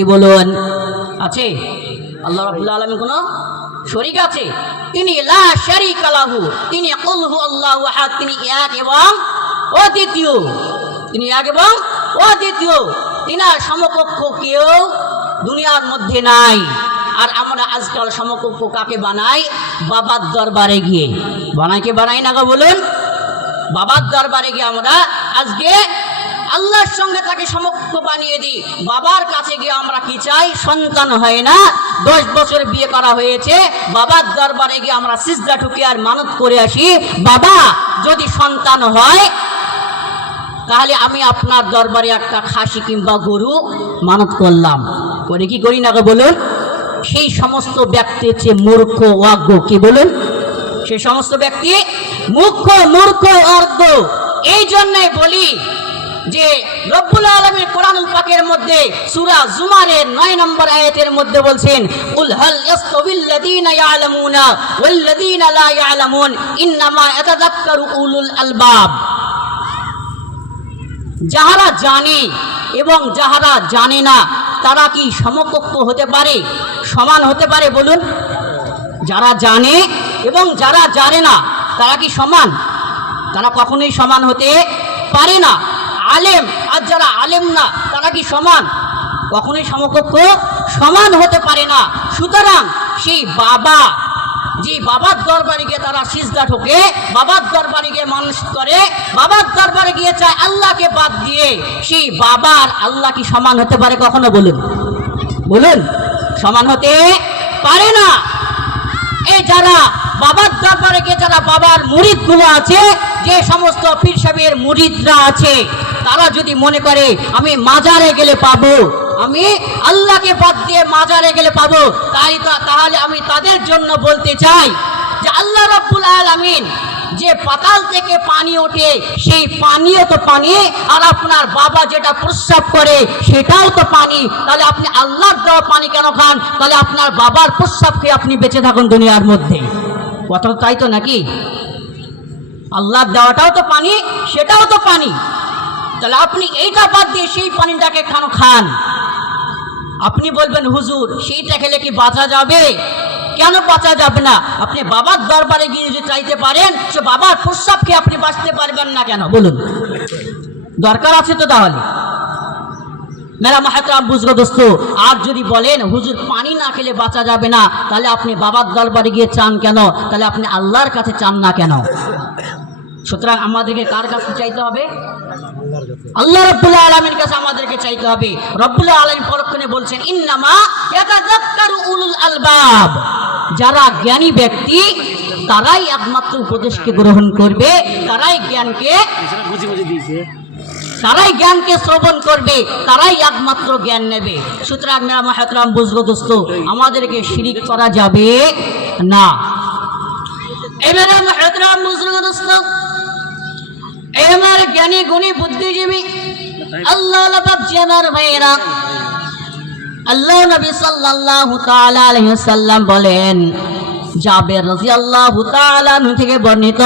কি বলুন? আছে? আল্লাহ রাব্বুল আলামিন কোনো শরীক আছে? তিনি লা শারীকা লাহু, তিনি কুল হুয়াল্লাহু আহাদ, তিনি এক এবং অদ্বিতীয়, তিনি এক এবং অদ্বিতীয়, তিনার সমকক্ষ কেউ দুনিয়ার মধ্যে নাই। আর আমরা আজকাল সমকক্ষ কাকে বানাই? বাবার দরবারে গিয়ে বানাই, কে বানাই না গো বলুন? বাবার দরবারে গিয়ে আমরা আজকে আল্লাহর সঙ্গে তাকে সমকক্ষ বানিয়ে দিই। বাবার কাছে গিয়ে আমরা কি চাই? সন্তান হয় না, 10 বছর বিয়ে করা হয়েছে, বাবার দরবারে গিয়ে আমরা সিজদা ঠুকে আর মানত করে আসি, বাবা যদি সন্তান হয় তাহলে আমি আপনার দরবারে একটা খাসি কিংবা গরু মানত করলাম। করে কি করি না গো বলুন? সেই সমস্ত ব্যক্তি হচ্ছে মূর্খ অজ্ঞ, কি বলুন? সেই সমস্ত ব্যক্তি মূর্খ অজ্ঞ। এই জন্যই বলি যে রব্বুল আলামিন কোরআনুল পাকের মধ্যে সূরা জুমারের 9 নম্বর আয়াতের মধ্যে বলছেন, কুল হাল ইয়াস্তাবিল লাযীনা ইয়ালামুনা ওয়াল লাযীনা লা ইয়ালামুন ইন্নামা ইয়াতাযাক্কারু উলুল আলবাব। যাহারা জানে এবং যাহারা জানে না তারা কি সমকক্ষ হতে পারে, সমান হতে পারে বলুন? যারা জানে এবং যারা জানে না তারা কি সমান? তারা কখনোই সমান হতে পারে না। আলেম আর যারা আলেম না তারা কি সমান? কখনোই সমকক্ষ সমান হতে পারে না। সুতরাং সেই বাবা, যে বাবার দরবারে গিয়ে তারা সিজদা ঠোকে, বাবার দরবারে গিয়ে মানুষ করে, বাবার দরবারে গিয়ে চায় আল্লাহকে বাদ দিয়ে, সেই বাবার আল্লাহ কি সমান হতে পারে কখনো বলুন? বলুন, সমান হতে পারে না। এই যারা বাবার দরবারে গিয়ে যারা বাবার মুরিদগুলো আছে, যে সমস্ত পীর সাহেবের মুরিদরা আছে, তারা যদি মনে করে আমি মাজারে গেলে পাবো, আমি আল্লাহকে বাদ দিয়ে মাজারে গেলে পাবো, তাহলে আমি তাদের জন্য বলতে চাই যে আল্লাহ রাব্বুল আলামিন যে পাতাল থেকে পানি ওঠে সেই পানিও তো পানি, আর আপনার বাবা যেটা প্রস্রাব করে সেটাও তো পানি। তাহলে আপনি আল্লাহর দেওয়া পানি কেন খান? তাহলে আপনার বাবার প্রস্রাব খেয়ে আপনি বেঁচে থাকুন দুনিয়ার মধ্যে। কত তাই তো নাকি? আল্লাহর দেওয়াটাও তো পানি, সেটাও তো পানি। তাহলে আপনি এইটা বাদ দিয়ে সেই পানিটাকে কেন খান? আপনি বলবেন হুজুর সেইটা খেলে কি বাঁচা যাবে? কেন বাঁচা যাবে না? আপনি বাবার দরবারে গিয়ে যদি চাইতে পারেন, সে বাবার প্রস্রাব খেয়ে আপনি বাঁচতে পারবেন না কেন বলুন? দরকার আছে তো তাহলে। মেরা মাহতারাম বুজুর্গ দোস্ত, আর যদি বলেন হুজুর পানি না খেলে বাঁচা যাবে না, তাহলে আপনি বাবার দরবারে গিয়ে চান কেন? তাহলে আপনি আল্লাহর কাছে চান না কেন? সুতরাং আমাদেরকে কার কাছে চাইতে হবে? আল্লাহ রাব্বুল আলামিনের কাছে আমাদেরকে চাইতে হবে। রব্বুল আলামিন পরক্ষণে বলছেন, ইন্নামা ইয়াতাযাক্কারু উলুল আলবাব। যারা জ্ঞানী ব্যক্তি তারাই একমাত্র উপদেশকে গ্রহণ করবে, তারাই জ্ঞানকে শ্রবণ করবে, তারাই একমাত্র জ্ঞান নেবে। সুতরাং মেরা মাহতারাম বুজুর্গ দোস্ত, আমাদেরকে শিরিক করা যাবে না। এবারে মাহতারাম বুজুর্গ দোস্ত, আমার জ্ঞানী গুণী বুদ্ধিজীবী আল্লাহ বাপজি আমার ভাইয়েরা, আল্লাহ নবী সাল্লাল্লাহু তাআলা আলাইহি ওয়াসাল্লাম বলেন, জাবের রাদিয়াল্লাহু তাআলা থেকে বর্ণিত